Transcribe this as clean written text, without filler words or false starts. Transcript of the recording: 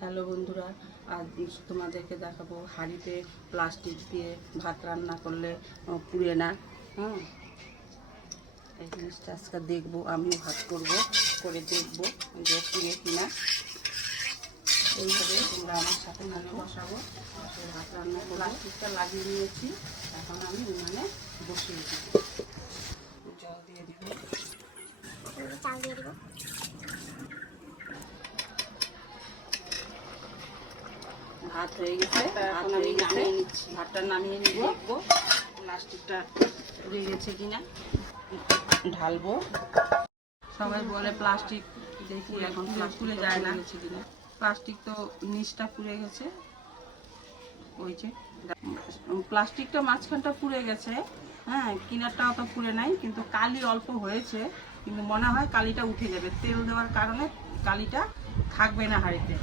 Hello বন্ধুরা, আজ তোমাদেরকে দেখাবো হাঁড়িতে প্লাস্টিক দিয়ে ভাত রান্না করলে পুড়ে না। এই জিনিসটা আজকে দেখবো, আমিও ভাত করে দেখবো যে পুড়ে কিনা। এইভাবে তোমরা আমার সাথে উনানে বসাবো, ভাত রান্না প্লাস্টিকটা লাগিয়ে নিয়েছি। এখন আমি উনানে বসিয়ে দিব, জল দিয়ে দিব, চাল দিয়ে দিব। ভাত হয়ে গেছে। এখন আমি নামিয়ে নিচ্ছি, ভাতটা নামিয়ে নিব, দেখবো প্লাস্টিকটা পুড়ে গেছে কিনা, ঢালবো। সবাই বলে প্লাস্টিক দেখি এখন পুড়ে যায় না, কিনা প্লাস্টিক তো নিচটা পুড়ে গেছে। ওই যে প্লাস্টিকটা মাঝখানটা পুড়ে গেছে, হ্যাঁ, কিনারটাও তো পুড়ে নাই, কিন্তু কালি অল্প হয়েছে। কিন্তু মনে হয় কালিটা উঠে যাবে, তেল দেওয়ার কারণে কালিটা থাকবে না হাঁড়িতে।